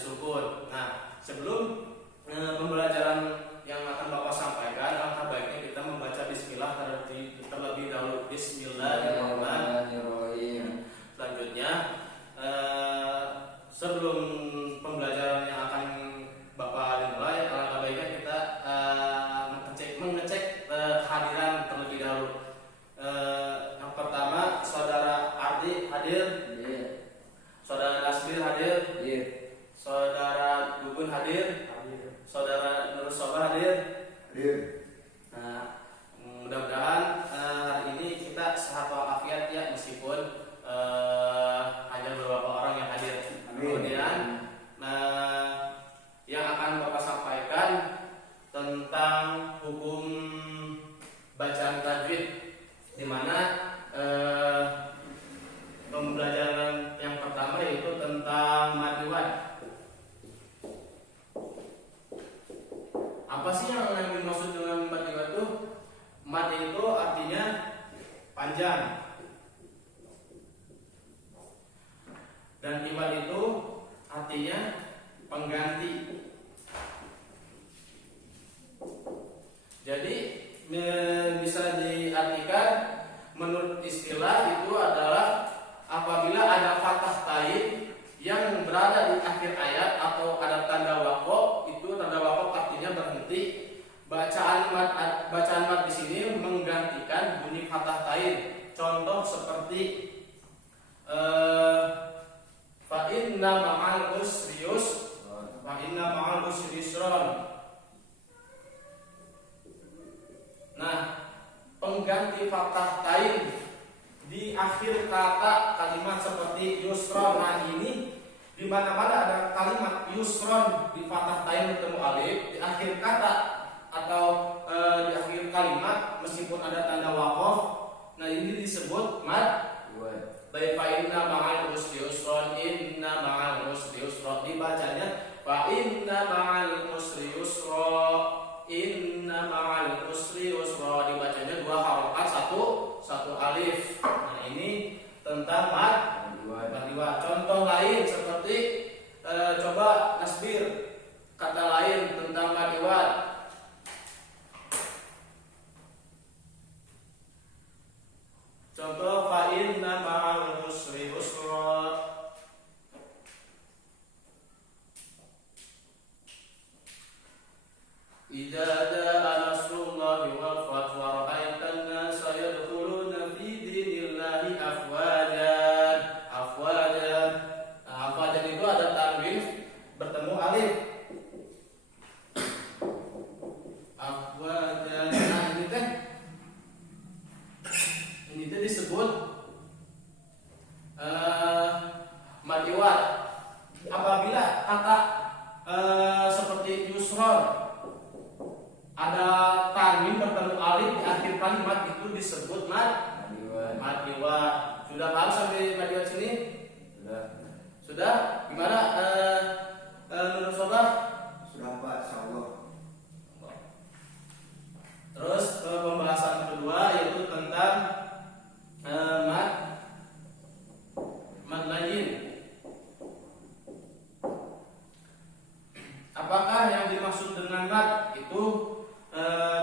sukun. Nah, sebelum pembelajaran yang akan Bapak sampaikan, alangkah baiknya kita membaca bismillah terlebih dahulu. Bismillahirrahmanirrahim. Selanjutnya, sebelum pembelajaran yang akan Bapak mulai, alangkah baiknya kita mengecek kehadiran terlebih dahulu. Yang pertama, saudara Ardi hadir, saudara Nasbir hadir, saudara Gugun hadir, saudara Nur Soba hadir. Nah, mudah-mudahan hari ini kita sehat walafiat ya, meskipun hanya beberapa orang yang hadir. Kemudian, yang akan Bapak sampaikan tentang hukum bacaan tajwid, di mana pembelajaran yang pertama yaitu tentang mad iwad. Apa sih yang dimaksud dengan mad iwad itu? Mad itu artinya panjang, dan iwad itu artinya pengganti. Jadi bisa diartikan menurut istilah itu adalah apabila ada fathah tain yang berada di akhir ayat atau ada tanda waqaf, itu tanda waqaf artinya berhenti. Bacaan mad di sini menggantikan bunyi fathah tain. Contoh seperti fa inna ma'al usri yusran. Nah, pengganti fathah tain di akhir kata kalimat seperti yusron. Nah, ini di mana-mana ada kalimat yusron di fathah tain bertemu alif di akhir kata atau di akhir kalimat meskipun ada tanda waqaf. Nah, ini disebut mad. Baik, fa inna ma'al usri yusron, inna ma'al usri yusra. Dibacanya fa inna ma'al usri yusra, inna ma'al usri yusra. Dibacanya dua harokat, satu alif. Nah, ini tentang mad iwad. Contoh lain seperti coba Nasbir, kata lain tentang mad iwad. Contoh fa inna ma'al usri yusra. Idza jaa nasrullahi wal fath wa ra'aitan nasa yadkhuluna fi dinillahi afwajan. Nah, afwajan itu ada tanwin bertemu alif. Afwajan. Nah, ini teh disebut mad iwad. Apabila kata seperti yusron ada tanwin bertemu alif di akhir kalimat, itu disebut mad iwad. Sudah paham sampai mad iwad sini? Sudah? Gimana menurut sobat? Sudah Pak, insyaallah. Terus pembahasan kedua yaitu tentang mad lain. Apakah yang dimaksud dengan mad itu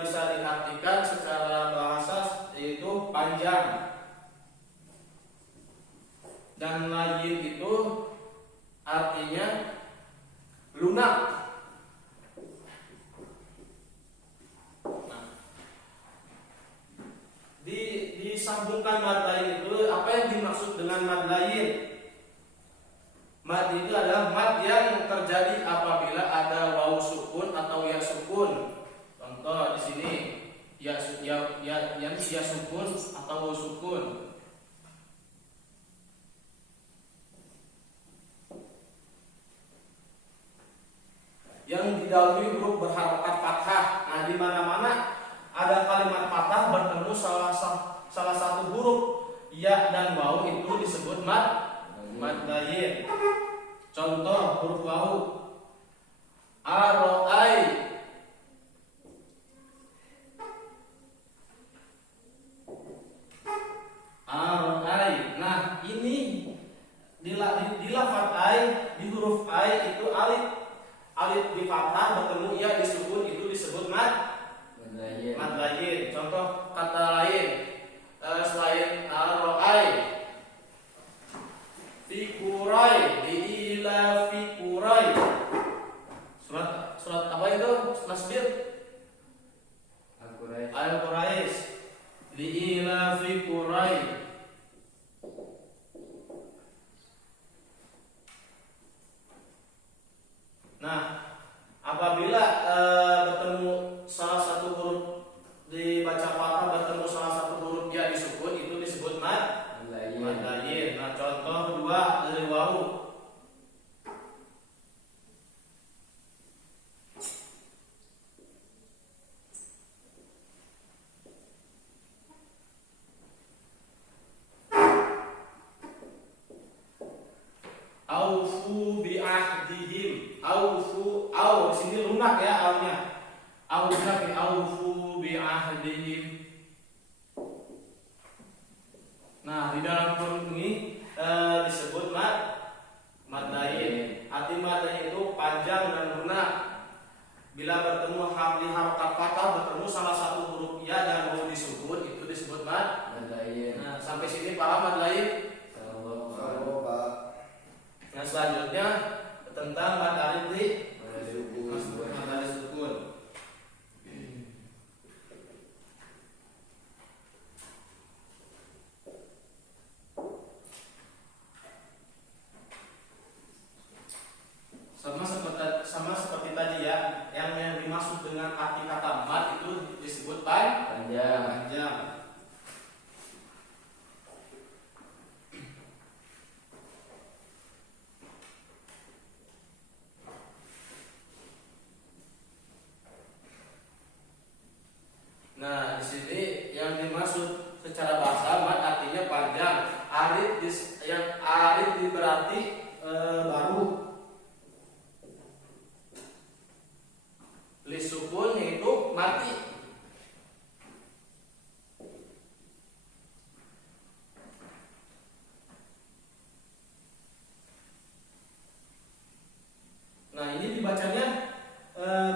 bisa diartikan secara bahasa yaitu panjang, dan lain itu artinya lunak. Nah, disambungkan mad lain itu, apa yang dimaksud dengan mad lain? Mad itu adalah mad yang terjadi apabila ada waw sukun atau ya sukun. Contoh di sini ya sukun atau waw sukun. Yang didahului huruf berharokat fathah. Nah, di mana-mana ada kalimat fathah bertemu salah satu huruf ya dan waw, itu disebut mad lain. Contoh huruf waw, aro'ai. Nah, ini di lafaz ai, di huruf ai itu alif di fathah bertemu ya disukun itu disebut mad layin. Contoh kata lain selain ro'ai, fikurai, diila fikurai. Surat apa itu? Nasbir Al-Quraish, diila fikurai. Nah, apabila bertemu salah satu huruf dibaca fathah bertemu salah satu huruf ya disebut itu disebut mad layin. Nah, contoh dua dari wawu. Aufu bi'ahdihim. Au di sini lunak ya aunya. Aufu bi'ahdihim. Nah, di dalam huruf ini disebut mad lain. Arti mad lain itu panjang dan lunak. Bila bertemu di harokat fathah bertemu salah satu huruf ya dan mau disebut itu disebut mad lain. Nah, sampai sini paham mad lain? Nah, selanjutnya tentang mad alif di mad alif sukun. Sama seperti tadi ya, yang dimaksud dengan arti kata mad itu disebut panjang. Nah, di sini yang dimaksud secara bahasa mad artinya panjang. Alif berarti baru. Lisukun yaitu mati. Nah, ini dibacanya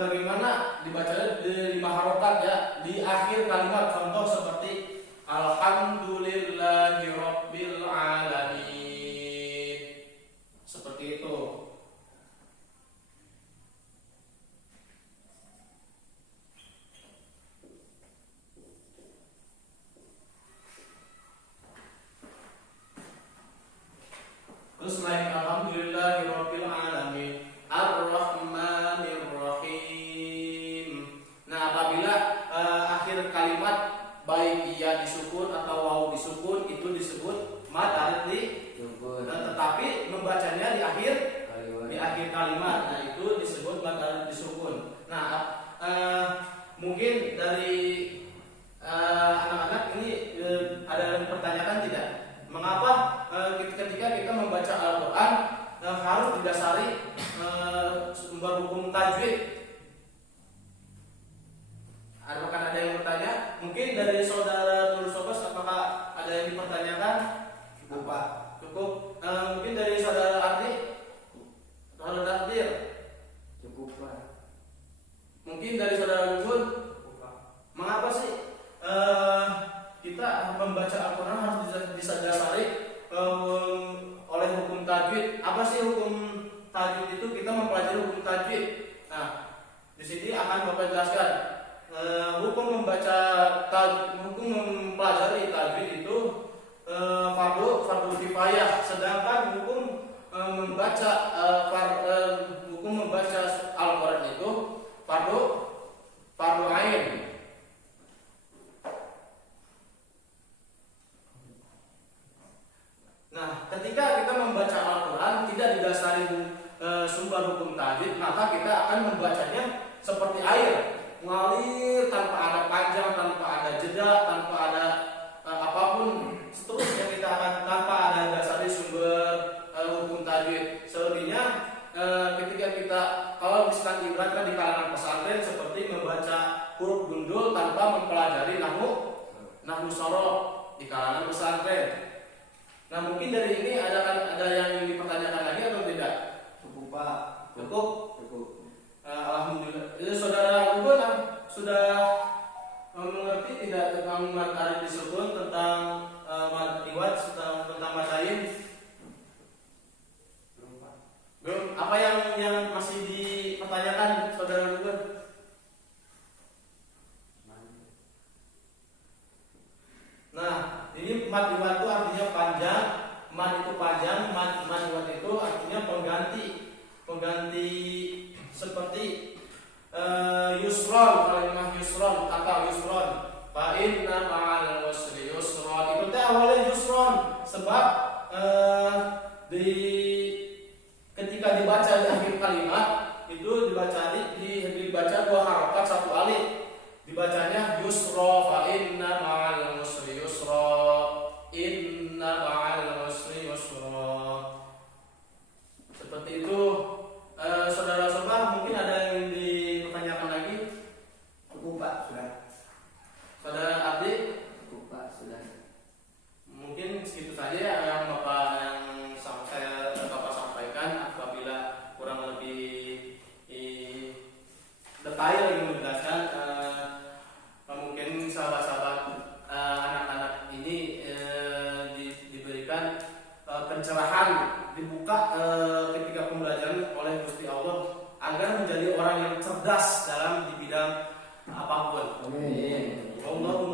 bagaimana? Dibacanya di 5 harokat ya, di akhir kalimat. Contoh seperti alhamdulillahi rabbil alamin. Seperti itu. Terus selain alhamdulillahi rabbil alamin, ar-rahmanir rahim. Nah, apabila akhir kalimat baik iya disukun atau waw disukun itu disebut mad alif di sukun. Nah, tetapi membacanya di akhir kalimat, nah itu disebut mad alif disukun. Nah, mungkin dari anak-anak ini ada yang dipertanyakan tidak? Mengapa ketika kita membaca Al-Quran harus didasari sumber hukum tajwid? Apakah ada yang bertanya? Mungkin dari saudara Nur Sobas, apakah ada yang dipertanyakan? Cukup, Pak. Cukup. Mungkin dari saudara Ardi, saudara Ardir. Cukup, Pak. Mungkin dari saudara Lubun. Mengapa sih kita membaca Al-Quran harus didasari oleh hukum tajwid? Apa sih hukum tajwid itu? Kita mempelajari hukum tajwid. Nah, di sini akan Bapak jelaskan hukum mempelajari tajwid itu fardu kifayah, sedangkan hukum membaca Al-Quran itu fardu ain. Nah, ketika kita membaca Al-Quran tidak didasari sumber hukum tajwid, maka kita akan membacanya seperti air, mengalir tanpa ada panjang, tanpa ada jeda, tanpa ada apapun. Seterusnya kita akan tanpa ada dasari sumber hukum tajwid. Selebihnya ketika kita kalau misalkan ibaratkan di kalangan pesantren seperti membaca huruf gundul tanpa mempelajari nahwu shoroh di kalangan pesantren. Nah, mungkin dari ini ada yang dipertanyakan lagi atau tidak? Cukup, Pak. Cukup? Cukup. Alhamdulillah. Jadi saudara Ubun sudah mengerti tidak tentang mad arif disebut tentang mad iwad tentang madain? Belum. Apa yang masih dipertanyakan saudara Ubun? Nah, ini mad iwad itu artinya panjang, mad itu panjang, mad iwad itu artinya pengganti seperti yusron, kalimat yusron, kata yusron. Fa inna ma'al usri yusron. Itu teh awalnya yusron sebab ketika dibaca di akhir kalimat itu dibaca dua harokat satu alif. Dibacanya yusra, fa inna ma'al usri yusra. Inna ma'al usri yusra. Seperti itu. Saudara-saudara mungkin ada yang dipertanyakan lagi? Cukup Pak, sudah. Saudara Abdi? Cukup Pak, sudah. Mungkin segitu saja ya yang saya Bapak sampaikan. Apabila kurang lebih detail yang menjelaskan, mungkin sahabat-sahabat anak-anak ini diberikan pencerahan, dibuka ketika pembelajaran oleh Gusti Allah agar menjadi orang yang cerdas dalam di bidang apapun. Amin. Allahumma